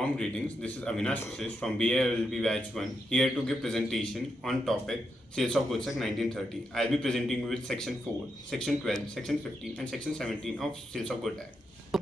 Warm greetings. This is Avinash Vishesh from BALB Batch 1 here to give presentation on topic Sales of Goods Act 1930. I'll be presenting with Section 4, Section 12, Section 15 and Section 17 of Sales of Goods Act.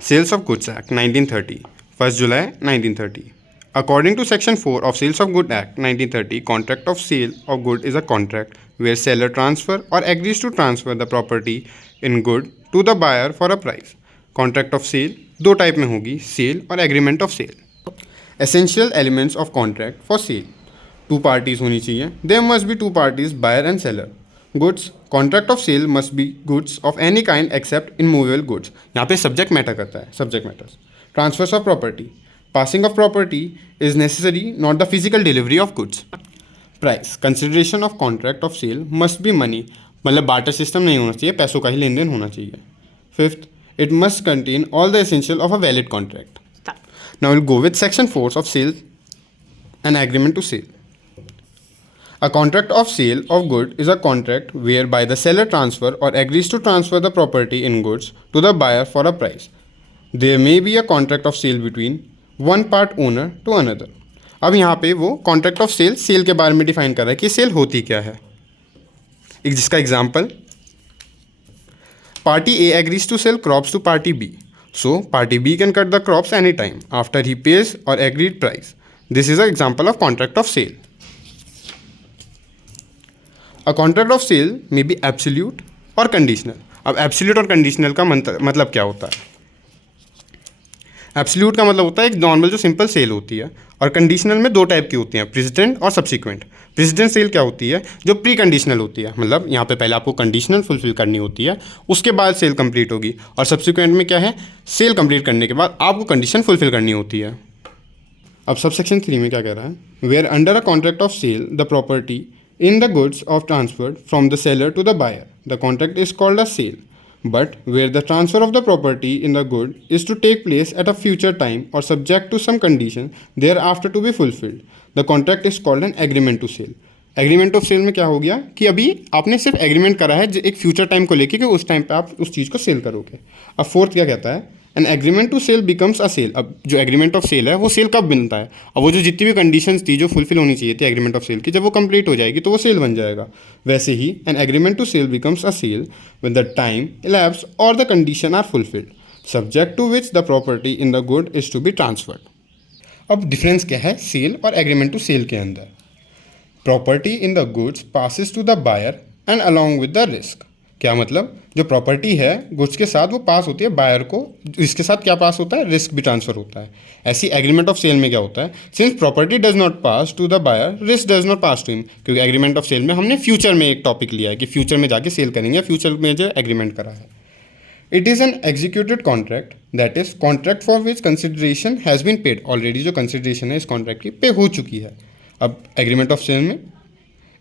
Sales of Goods Act 1930, 1st July 1930. According to Section 4 of Sales of Goods Act 1930, contract of sale of good is a contract where seller transfer or agrees to transfer the property in good to the buyer for a price. Contract of sale दो type में होगी, sale और agreement of sale. Essential elements of contract for sale, two parties होनी चाहिए. There must be two parties, buyer and seller. Goods, contract of sale must be goods of any kind except immovable goods. यहाँ पे subject matter करता है, subject matters. Transfers of property, passing of property is necessary, not the physical delivery of goods. Price, consideration of contract of sale must be money, मतलब barter system नहीं होना चाहिए, पैसों का ही लेन देन होना चाहिए. Fifth, it must contain all the essential of a valid contract. Now we'll go with Section 4 of Sale and Agreement to Sale. A contract of sale of good is a contract whereby the seller transfer or agrees to transfer the property in goods to the buyer for a price. There may be a contract of sale between one part owner to another. अब यहाँ पे वो contract of cell, cell के बारे में define कर रहा है कि सेल होती क्या है. जिसका example, Party A agrees to sell crops to Party B. So, Party B can cut the crops anytime after he pays or agreed price. This is an example of contract of sale. A contract of sale may be absolute or conditional. अब absolute और conditional का मतलब क्या होता है? Absolute का मतलब होता है एक नॉर्मल जो सिंपल सेल होती है, और कंडीशनल में दो टाइप की होती हैं, प्रेसिडेंट और सब्सिक्वेंट. प्रेसिडेंट सेल क्या होती है? जो प्री कंडीशनल होती है, मतलब यहाँ पे पहले आपको कंडीशनल फुलफिल करनी होती है, उसके बाद सेल कंप्लीट होगी. और सब्सिक्वेंट में क्या है? सेल कंप्लीट करने के बाद आपको कंडीशन फुलफिल करनी होती है. अब सब सेक्शन 3 में क्या कह रहा है? Where under a contract of sale the property in the goods of transferred from the seller to the buyer, the contract is called a sale. But where the transfer of the property in the good is to take place at a future time or subject to some condition thereafter to be fulfilled, the contract is called an agreement to sale. Agreement of sale में क्या हो गया कि अभी आपने सिर्फ agreement करा है एक फ्यूचर टाइम को लेके कि उस टाइम पे आप उस चीज़ को सेल करोगे. अब फोर्थ क्या कहता है? An agreement to cell becomes a sale. अब जो एग्रीमेंट ऑफ सेल है वो सेल कब बनता है? अब वो जो जितनी भी कंडीशंस थी जो फुलफिल होनी चाहिए थी एग्रीमेंट ऑफ सेल की, जब वो कंप्लीट हो जाएगी तो वो सेल बन जाएगा. वैसे ही an agreement to cell becomes a sale when the time elapsed और the condition are fulfilled, subject to which the property in the good is to be transferred. अब डिफरेंस क्या है सेल और एग्रीमेंट टू सेल के अंदर? Property in the goods passes to the buyer and along with the risk. क्या मतलब? जो property है गुड्स के साथ वो पास होती है बायर को, इसके साथ क्या पास होता है? रिस्क भी ट्रांसफर होता है. ऐसी एग्रीमेंट ऑफ सेल में क्या होता है? Since property does not pass to the buyer, risk does not pass to him. क्योंकि एग्रीमेंट ऑफ सेल में हमने फ्यूचर में एक टॉपिक लिया है कि फ्यूचर में जाके सेल करेंगे, फ्यूचर में जो एग्रीमेंट करा है. It is an executed contract, that is contract for which consideration has been paid. Already जो कंसिडरेशन है इस कॉन्ट्रैक्ट की पे हो चुकी है. अब एग्रीमेंट ऑफ सेल में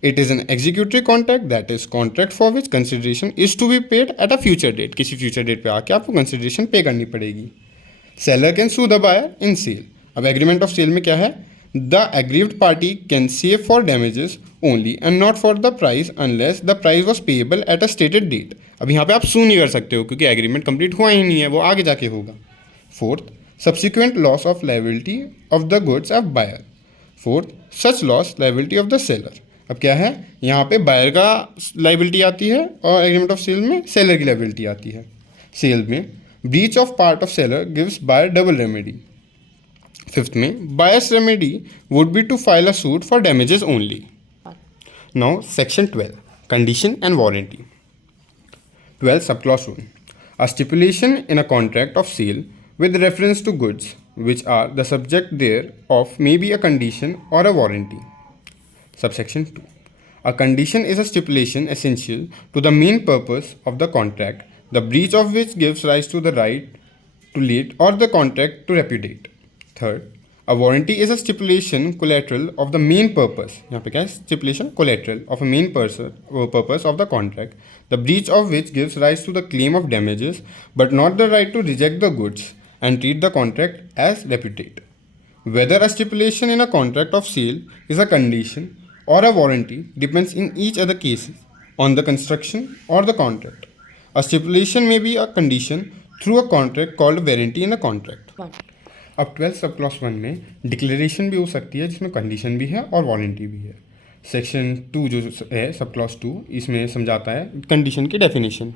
it is an executive contract, that is contract for which consideration is to be paid at a future date. किसी फ्यूचर डेट पे आके आपको कंसिडरेशन पे करनी पड़ेगी. Seller can sue the buyer in cell. अब agreement of sale में क्या है? The aggrieved party can save for damages only and not for the price unless the price was payable at a stated date. अब यहाँ पे आप सू नहीं कर सकते हो क्योंकि एग्रीमेंट कंप्लीट हुआ ही नहीं है, वो आगे जाके होगा. Fourth, subsequent loss of liability of the goods of buyer. Fourth, such loss liability of the seller. अब क्या है? यहाँ पे बायर का लायबिलिटी आती है और एग्रीमेंट ऑफ सेल में सेलर की लायबिलिटी आती है. सेल में breach of part of seller gives buyer double remedy. Fifth में buyer's remedy would be to file a suit for damages only. Now section 12, condition and warranty. 12 sub clause 1, a stipulation in a contract of sale with reference to goods which are the subject thereof may be a condition or a warranty. Subsection 2. A condition is a stipulation essential to the main purpose of the contract, the breach of which gives rise to the right to late or the contract to repudiate. Third, a warranty is a stipulation collateral of the main purpose. यहाँ पे क्या है? Stipulation collateral of a main purpose of the contract, the breach of which gives rise to the claim of damages, but not the right to reject the goods and treat the contract as repudiate. Whether a stipulation in a contract of sale is a condition or a warranty depends in each other cases on the construction or the contract. A stipulation may be a condition through a contract called warranty in a contract. अब 12 sub clause 1 में declaration भी हो सकती है जिसमें condition भी है और वारंटी भी है। सेक्शन 2 जो है सब क्लॉज 2 इसमें समझाता है कंडीशन की डेफिनेशन।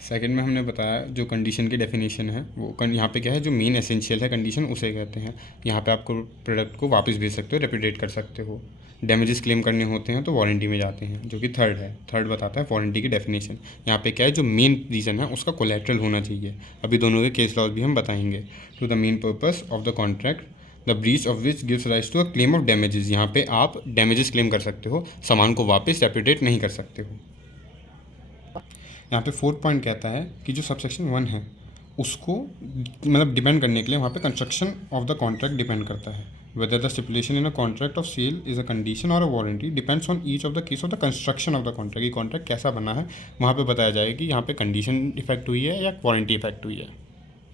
सेकंड में हमने बताया जो कंडीशन की डेफिनेशन है वो यहाँ पे क्या है, जो मेन एसेंशियल है कंडीशन उसे कहते हैं। यहाँ पे आपको प्रोडक्ट को वापस भेज सकते हो, रेपुडिएट कर सकते हो, डैमेजेस क्लेम करने होते हैं तो वारंटी में जाते हैं, जो कि थर्ड है। थर्ड बताता है वारंटी की डेफिनेशन। यहाँ पे क्या है, जो मेन रीज़न है उसका कोलैटरल होना चाहिए। अभी दोनों के केस लॉज भी हम बताएंगे। To the main purpose of the contract the breach of which gives rise to a claim of damages. यहाँ पे आप डैमेजेस क्लेम कर सकते हो, सामान को वापस रेपुडिएट नहीं कर सकते हो। यहाँ पे 4th पॉइंट कहता है कि जो सबसेक्शन 1 है उसको मतलब डिपेंड करने के लिए वहाँ पे construction of the contract depend करता है। Whether the stipulation in a contract of sale is a condition और a warranty depends on each of the case of the construction of the contract. ये contract कैसा बना है वहाँ पे बताया जाएगा कि यहाँ पे कंडीशन इफेक्ट हुई है या वारंटी इफेक्ट हुई है।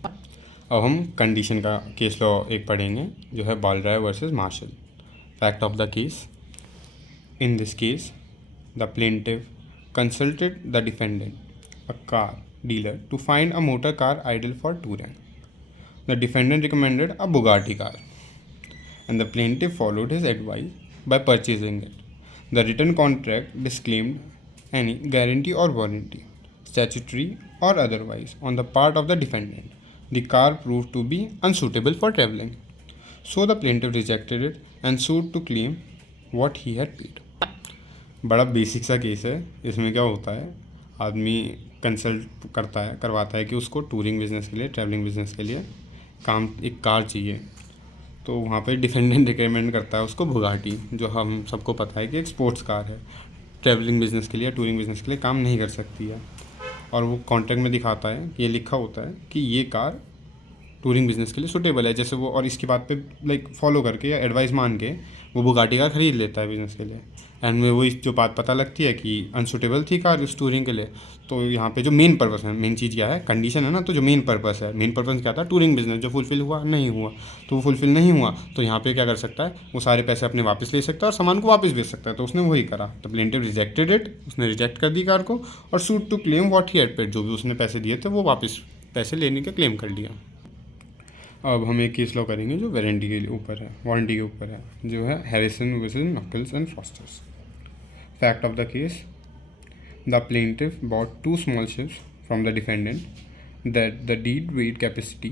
अब हम कंडीशन का केस लॉ एक पढ़ेंगे जो है Baldry versus Marshall. Fact of the case. In this case the plaintiff consulted the defendant, a car dealer, to find a motor car ideal for touring. The defendant recommended a Bugatti car, and the plaintiff followed his advice by purchasing it. The written contract disclaimed any guarantee or warranty, statutory or otherwise, on the part of the defendant. The car proved to be unsuitable for traveling, so the plaintiff rejected it and sued to claim what he had paid. बड़ा basic सा case है। इसमें क्या होता है, आदमी consult करवाता है कि उसको टूरिंग बिज़नेस के लिए, ट्रैवलिंग बिज़नेस के लिए एक कार चाहिए। तो वहाँ पे डिफेंडेंट रिकमेंड करता है उसको बुगाटी, जो हम सबको पता है कि एक स्पोर्ट्स कार है, ट्रैवलिंग बिज़नेस के लिए, टूरिंग बिज़नेस के लिए काम नहीं कर सकती है। और वो कॉन्ट्रैक्ट में दिखाता है कि ये लिखा होता है कि ये कार टूरिंग बिज़नेस के लिए सूटेबल है, जैसे वो, और इसकी बात पे फॉलो करके या एडवाइस मान के वो बुगाटी कार ख़रीद लेता है बिज़नेस के लिए। एंड में वो जो बात पता लगती है कि अनसूटेबल थी कार उस टूरिंग के लिए। तो यहाँ पे जो मेन पर्पस है, मेन चीज़ क्या है, कंडीशन है ना, तो जो मेन पर्पस है, मेन पर्पस क्या था, टूरिंग बिज़नेस, जो फुलफिल हुआ नहीं हुआ, तो वो फुलफिल नहीं हुआ तो यहाँ पे क्या कर सकता है, वो सारे पैसे अपने वापस ले सकता है और सामान को वापस भेज सकता है। तो उसने वही करा। तो प्लेंटिव रिजेक्टेड इट, उसने रिजेक्ट कर दी कार को और suit to claim what he had paid, जो भी उसने पैसे दिए थे वो वापस पैसे लेने का क्लेम कर लिया। अब हम एक केस लॉ करेंगे जो वारंटी के ऊपर है, वारंटी के ऊपर है, जो है Harrison versus knuckles and fosters. Fact of the case: the plaintiff bought 2 small ships from the defendant. That the deed weight capacity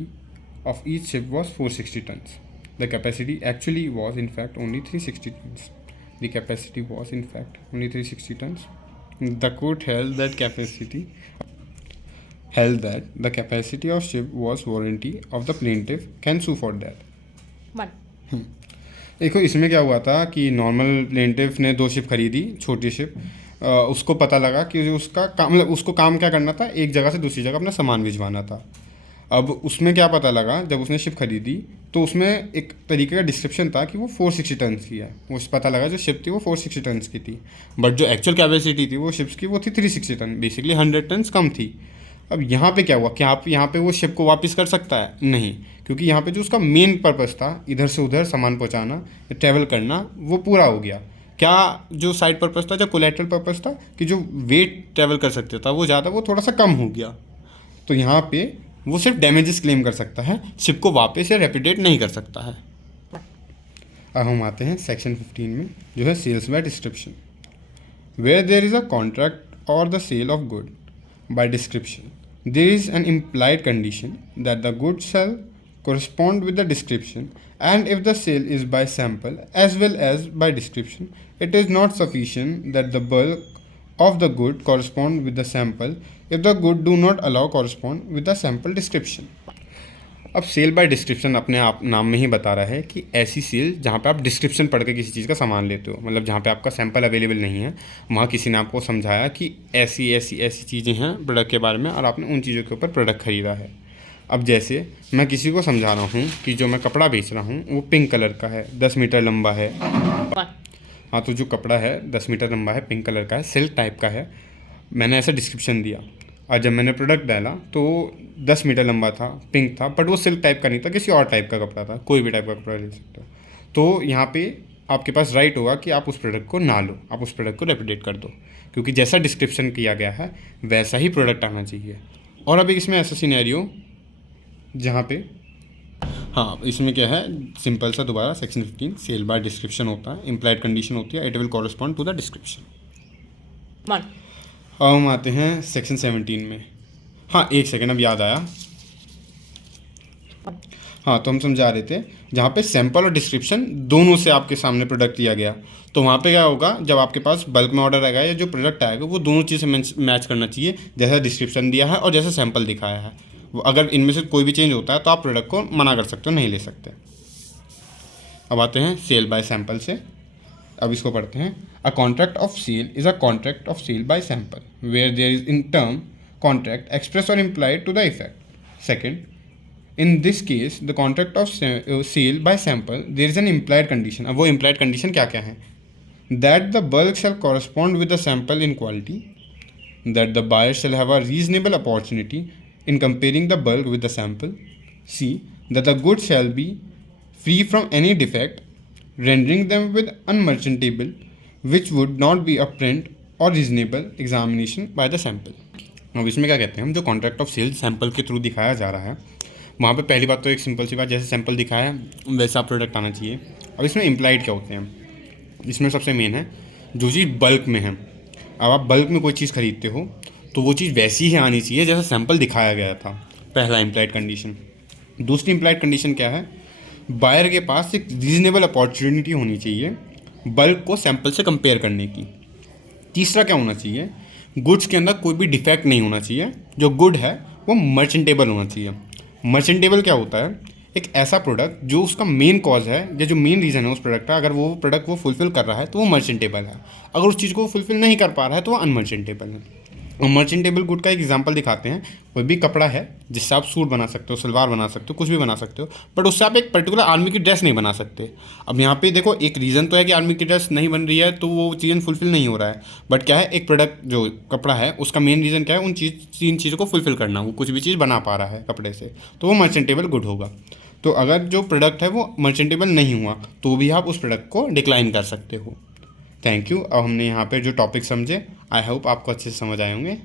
of each ship was 460 tons. The capacity actually was in fact only 360 tons. The capacity was in fact only 360 tons. The court held that the capacity of ship was warranty of the plaintiff can sue for that. देखो इसमें क्या हुआ था कि normal plaintiff ने 2 ship खरीदी, छोटी ship. उसको पता लगा कि उसका काम, मतलब उसको काम क्या करना था, एक जगह से दूसरी जगह अपना सामान भिजवाना था। अब उसमें क्या पता लगा जब उसने शिप खरीदी तो उसमें एक तरीके का डिस्क्रिप्शन था कि वो 460 टन की है। वो पता लगा जो शिप थी वो 460 टन की थी, बट जो एक्चुअल कैपेसिटी थी वो शिप्स की वो थी 360 टन, बेसिकली 100 टन कम थी। अब यहाँ पे क्या हुआ, क्या आप यहाँ पे वो शिप को वापस कर सकता है? नहीं, क्योंकि यहाँ पे जो उसका मेन पर्पस था इधर से उधर सामान पहुँचाना, ट्रैवल करना, वो पूरा हो गया। क्या जो साइड पर्पस था, जो कोलैटरल पर्पस था कि जो वेट ट्रैवल कर सकते था वो ज़्यादा, वो थोड़ा सा कम हो गया। तो यहाँ पे वो सिर्फ डैमेजेस क्लेम कर सकता है, शिप को वापस या रेपुडिएट नहीं कर सकता है। अब हम आते हैं सेक्शन 15 में, जो है sales by description. Where there is a contract और the sale of good by description, there is an implied condition that the goods shall correspond with the description, and if the sale is by sample as well as by description, it is not sufficient that the bulk of the good correspond with the sample if the good do not allow correspond with the sample description. अब cell bye description अपने आप नाम में ही बता रहा है कि ऐसी सेल जहाँ पे आप डिस्क्रिप्शन पढ़ के किसी चीज़ का सामान लेते हो, मतलब जहाँ पे आपका सैंपल अवेलेबल नहीं है, वहाँ किसी ने आपको समझाया कि ऐसी ऐसी ऐसी चीज़ें हैं प्रोडक्ट के बारे में और आपने उन चीज़ों के ऊपर प्रोडक्ट ख़रीदा है। अब जैसे मैं किसी को समझा रहा हूँ कि जो मैं कपड़ा बेच रहा हूँ वो पिंक कलर का है, 10 मीटर लंबा है। हाँ, तो जो कपड़ा है 10 मीटर लंबा है, पिंक कलर का है, सिल्क टाइप का है, मैंने ऐसा डिस्क्रिप्शन दिया। और जब मैंने प्रोडक्ट डाला तो 10 मीटर लंबा था, पिंक था, बट वो सिल्क टाइप का नहीं था, किसी और टाइप का कपड़ा था, कोई भी टाइप का कपड़ा ले सकते हो। तो यहाँ पे आपके पास राइट होगा कि आप उस प्रोडक्ट को ना लो, आप उस प्रोडक्ट को रेपुडिएट कर दो, क्योंकि जैसा डिस्क्रिप्शन किया गया है वैसा ही प्रोडक्ट आना चाहिए। और अभी इसमें ऐसा सिनेरियो जहाँ पे हाँ, इसमें क्या है, सिंपल सा दोबारा सेक्शन 15 सेल बाय डिस्क्रिप्शन होता है, इम्प्लाइड कंडीशन होती है, it will correspond to the description. One अब हम आते हैं सेक्शन 17 में। हाँ, एक सेकेंड, अब याद आया। हाँ, तो हम समझा रहे थे जहाँ पे सैंपल और डिस्क्रिप्शन दोनों से आपके सामने प्रोडक्ट दिया गया, तो वहाँ पे क्या होगा, जब आपके पास बल्क में ऑर्डर आएगा या जो प्रोडक्ट आएगा वो दोनों चीज़ से मैच करना चाहिए, जैसा डिस्क्रिप्शन दिया है और जैसा सैंपल दिखाया है। वो अगर इनमें से कोई भी चेंज होता है तो आप प्रोडक्ट को मना कर सकते हो, नहीं ले सकते। अब आते हैं सेल बाय सैंपल से। अब इसको पढ़ते हैं। A contract of sale is a contract of sale by sample where there is in term contract express और implied to the effect. Second, in this case the contract of sale by sample there is an implied condition. अब वो implied condition क्या क्या है? That the bulk shall correspond with the sample in quality, that the buyer shall have a reasonable opportunity in comparing the bulk with the sample. C. That the goods shall be free from any defect, rendering them with unmerchantable, which would not be apparent or reasonable examination by the sample. अब इसमें क्या कहते हैं हम, जो contract of cell sample के through दिखाया जा रहा है, वहाँ पे पहली बात तो एक सिंपल सी बात, जैसे सैंपल दिखाया है वैसा प्रोडक्ट आना चाहिए। अब इसमें इम्प्लाइड क्या होते हैं? इसमें सबसे मेन है जो चीज़ बल्क में है। अब आप बल्क में कोई चीज़ खरीदते हो तो वो चीज़ वैसी ही आनी चाहिए जैसा सैंपल दिखाया गया था, पहला इम्प्लाइड कंडीशन। दूसरी इम्प्लाइड कंडीशन क्या है? बायर के पास एक रीजनेबल अपॉर्चुनिटी होनी चाहिए बल्क को सैंपल से कंपेयर करने की। तीसरा क्या होना चाहिए? गुड्स के अंदर कोई भी डिफेक्ट नहीं होना चाहिए, जो गुड है वो मर्चेंटेबल होना चाहिए। मर्चेंटेबल क्या होता है? एक ऐसा प्रोडक्ट जो उसका मेन कॉज है या जो मेन रीज़न है उस प्रोडक्ट का, अगर वो प्रोडक्ट वो फुलफिल कर रहा है तो वो मर्चेंटेबल है। अगर उस चीज़ को वो फुलफिल नहीं कर पा रहा है तो वो अनमर्चेंटेबल है। और मर्चेंटेबल गुड का एक एग्जांपल दिखाते हैं। कोई भी कपड़ा है जिससे आप सूट बना सकते हो, सलवार बना सकते हो, कुछ भी बना सकते हो, बट उससे आप एक पर्टिकुलर आर्मी की ड्रेस नहीं बना सकते। अब यहाँ पे देखो, एक रीज़न तो है कि आर्मी की ड्रेस नहीं बन रही है तो वो चीज़ फुलफिल नहीं हो रहा है, बट क्या है, एक प्रोडक्ट जो कपड़ा है उसका मेन रीज़न क्या है, उन तीन चीज़ों को फुलफिल करना। वो कुछ भी चीज़ बना पा रहा है कपड़े से, तो वो मर्चेंटेबल गुड होगा। तो अगर जो प्रोडक्ट है वो मर्चेंटेबल नहीं हुआ तो भी आप उस प्रोडक्ट को डिक्लाइन कर सकते हो। Thank you. अब हमने यहाँ पे जो टॉपिक समझे, आई होप आपको अच्छे से समझ आए होंगे।